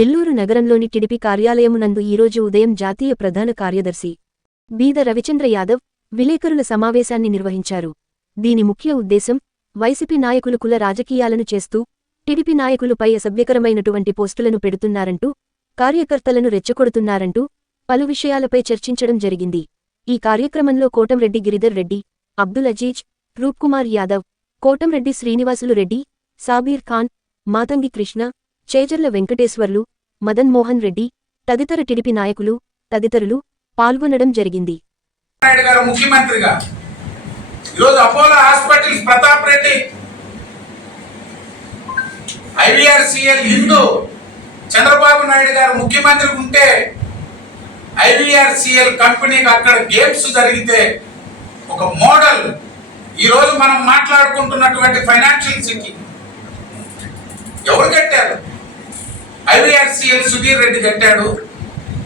నెల్లూరు నగరంలోని టిడిపి కార్యాలయమునందు ఈరోజు ఉదయం జాతీయ ప్రధాన కార్యదర్శి బీద రవిచంద్ర యాదవ్ విలేకరుల సమావేశాన్ని నిర్వహించారు. దీని ముఖ్య ఉద్దేశం వైసీపీ నాయకులు కుల రాజకీయాలను చేస్తూ టిడిపి నాయకులుపై అసభ్యకరమైనటువంటి పోస్టులను పెడుతున్నారంటూ కార్యకర్తలను రెచ్చగొడుతున్నారంటూ పలు విషయాలపై చర్చించడం జరిగింది. ఈ కార్యక్రమంలో కోటంరెడ్డి గిరిధర్ రెడ్డి అబ్దుల్ అజీజ్ రూప్కుమార్ యాదవ్ కోటంరెడ్డి శ్రీనివాసులు రెడ్డి సాబీర్ ఖాన్ మాతంగి కృష్ణ చేజర్ల వెంకటేశ్వర్లు మదన్ మోహన్ రెడ్డి తదితర టిడిపి నాయకులు తదితరులు పాల్గొనడం జరిగింది. ముఖ్యమంత్రిగా ఈరోజు Apollo hospitals Pratap Reddy IVRCL Hindu Chandrababu Naidu garu ముఖ్యమంత్రి ఉంటే ఐవీఆర్సీఎల్ కంపెనీకి అక్కడ గేమ్స్ జరిగితే ఒక మోడల్ ఈరోజు మనం మాట్లాడుకుంటున్నటువంటి ఫైనాన్షియల్ సిటీ. ఎవరు కట్టారు? ఐవీఆర్సీఎల్ సుధీర్ రెడ్డి కట్టాడు.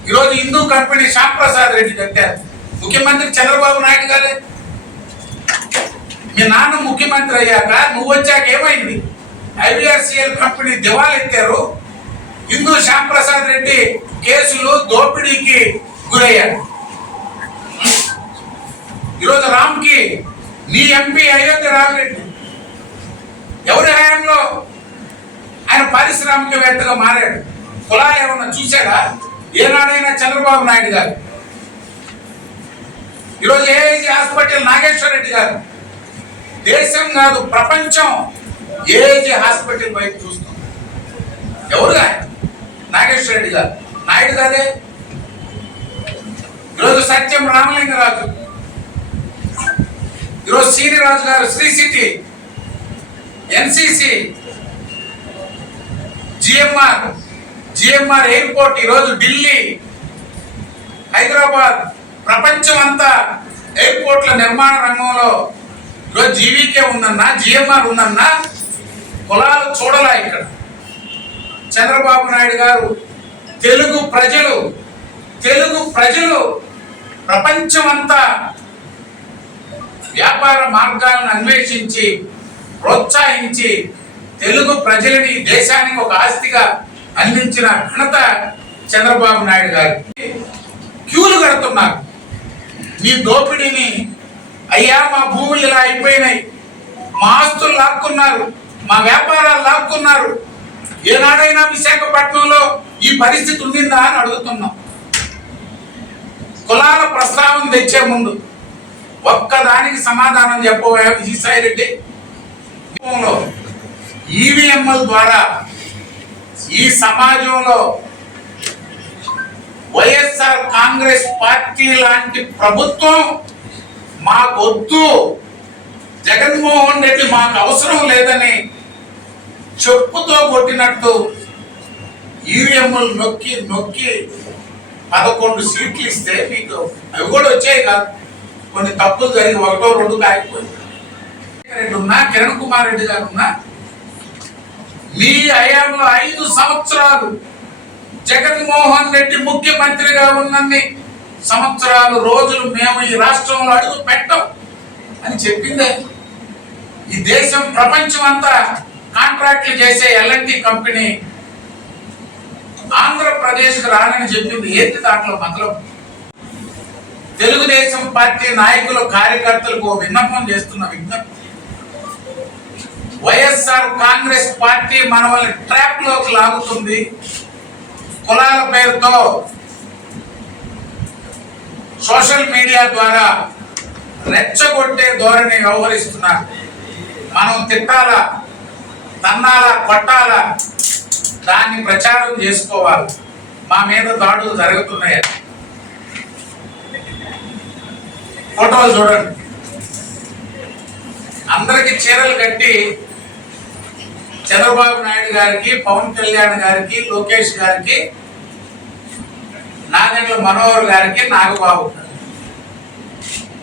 ఈరోజు హిందూ కంపెనీ శ్యామ్ ప్రసాద్ రెడ్డి కట్టారు. ముఖ్యమంత్రి చంద్రబాబు నాయుడు గారే. మీ నాన్న ముఖ్యమంత్రి అయ్యాక నువ్వు వచ్చాక ఏమైంది? ఐవీఆర్సీఎల్ కంపెనీ దివాలా ఎత్తారు. హిందూ శ్యామ్ ప్రసాద్ రెడ్డి కేసులు దోపిడీకి గురయ్యారు. ఈరోజు రామ్కి నీ ఎంపీ అయోధ్య రామరెడ్డి ఎవరి హయాంలో ఆయన పారిశ్రామికవేత్తగా మారాడు. కులా ఏమన్నా చూశాడా? ఏనాడైనా చంద్రబాబు నాయుడు గారు? ఈరోజు ఏఐజీ హాస్పిటల్ నాగేశ్వర రెడ్డి గారు. దేశం కాదు ప్రపంచం ఏఐజీ హాస్పిటల్ వైపు చూస్తుంది. ఎవరుగా నాగేశ్వర రెడ్డి గారు. నాయుడు కాదే ఈరోజు సత్యం రామలింగరాజు. ఈరోజు Raju garu Sri city NCC GMR. GMR airport ఈరోజు ఢిల్లీ హైదరాబాద్ ప్రపంచం అంతా ఎయిర్పోర్ట్ల నిర్మాణ రంగంలో ఈరోజు జీవీకే ఉందన్నా జిఎంఆర్ ఉందన్నా కులాలు చూడలా ఇక్కడ. చంద్రబాబు నాయుడు గారు తెలుగు ప్రజలు తెలుగు ప్రజలు ప్రపంచం అంతా వ్యాపార మార్గాలను అన్వేషించి ప్రోత్సహించి తెలుగు ప్రజలని దేశానికి ఒక ఆస్తిగా అందించిన ఘనత చంద్రబాబు నాయుడు గారు. క్యూలు కడుతున్నారు. మీ దోపిడీని అయ్యా మా భూములు ఇలా అయిపోయినాయి. మా ఆస్తులు లాక్కున్నారు. మా వ్యాపారాలు లాక్కున్నారు. ఏనాడైనా విశాఖపట్నంలో ఈ పరిస్థితి ఉండిందా అని అడుగుతున్నాం. కులాల ప్రస్తావన తెచ్చే ముందు ఒక్కదానికి సమాధానం చెప్పబోయా విజయసాయి రెడ్డి? ఈవీఎంల ద్వారా ఈ సమాజంలో వైఎస్ఆర్ కాంగ్రెస్ పార్టీ లాంటి ప్రభుత్వం మాకొద్దు. జగన్మోహన్ రెడ్డి మాకు అవసరం లేదని చెప్పుతో కొట్టినట్టు ఈవీఎంలు నొక్కి నొక్కి పదకొండు సీట్లు ఇస్తే మీకు అవి కూడా వచ్చాయి కాదు. కొన్ని తప్పులు జరిగి ఒకటో రెండు కాయకపోయింది రెడ్డి ఉన్నా కిరణ్ కుమార్ రెడ్డి గారు ఉన్నా మీ హయాంలో ఐదు సంవత్సరాలు జగన్మోహన్ రెడ్డి ముఖ్యమంత్రిగా ఉన్నన్ని సంవత్సరాలు రోజులు మేము ఈ రాష్ట్రంలో అడుగు పెట్టం అని చెప్పిందే. ఈ దేశం ప్రపంచం అంతా కాంట్రాక్ట్లు చేసే ఎల్ఎన్టీ కంపెనీ ఆంధ్రప్రదేశ్కి రానని చెప్పింది. ఏంటి దాంట్లో మతలం? తెలుగుదేశం పార్టీ నాయకులు కార్యకర్తలకు విన్నపం చేస్తున్న విజ్ఞప్తి. వైఎస్ఆర్ కాంగ్రెస్ పార్టీ మనల్ని ట్రాప్లోకి లాగుతుంది. కులాల పేరుతో సోషల్ మీడియా ద్వారా రెచ్చగొట్టే ధోరణి వ్యవహరిస్తున్నారు. మనం తిట్టాలా తన్నాలా కొట్టాలా? దాన్ని ప్రచారం చేసుకోవాలి. మా మీద దాడులు జరుగుతున్నాయి. ఫోటోలు చూడండి. అందరికి చీరలు కట్టి చంద్రబాబు నాయుడు గారికి పవన్ కళ్యాణ్ గారికి లోకేష్ గారికి నాగండ్ల మనోహర్ గారికి నాగబాబు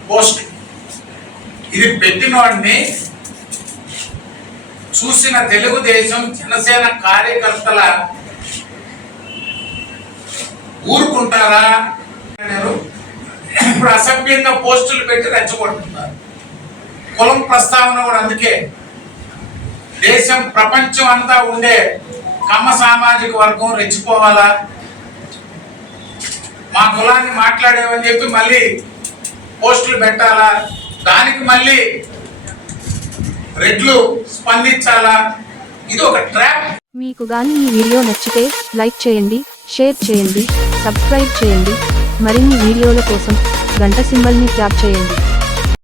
పోస్ట్. ఇది పెట్టిన వాడిని చూసిన తెలుగుదేశం జనసేన కార్యకర్తల ఊరుకుంటారా? ఇప్పుడు అసభ్యంగా పోస్టులు పెట్టి రెచ్చగొడుతున్నారు. కులం ప్రస్తావన కూడా అందుకే. దేశం ప్రపంచం అంతా ఉండే కమ్మ సామాజిక వర్గం రెచ్చిపోవాలా? మా కులాన్ని మాట్లాడేవని చెప్పి మళ్ళీ పోస్టులు పెట్టాలా? దానికి మళ్ళీ రెడ్లు స్పందించాలా? ఇది ఒక ట్రాప్. మీకు గాని ఈ వీడియో నచ్చితే లైక్ చేయండి షేర్ చేయండి సబ్స్క్రైబ్ చేయండి. మరిన్ని వీడియోల కోసం గంట సింబల్ని ట్యాప్ చేయండి.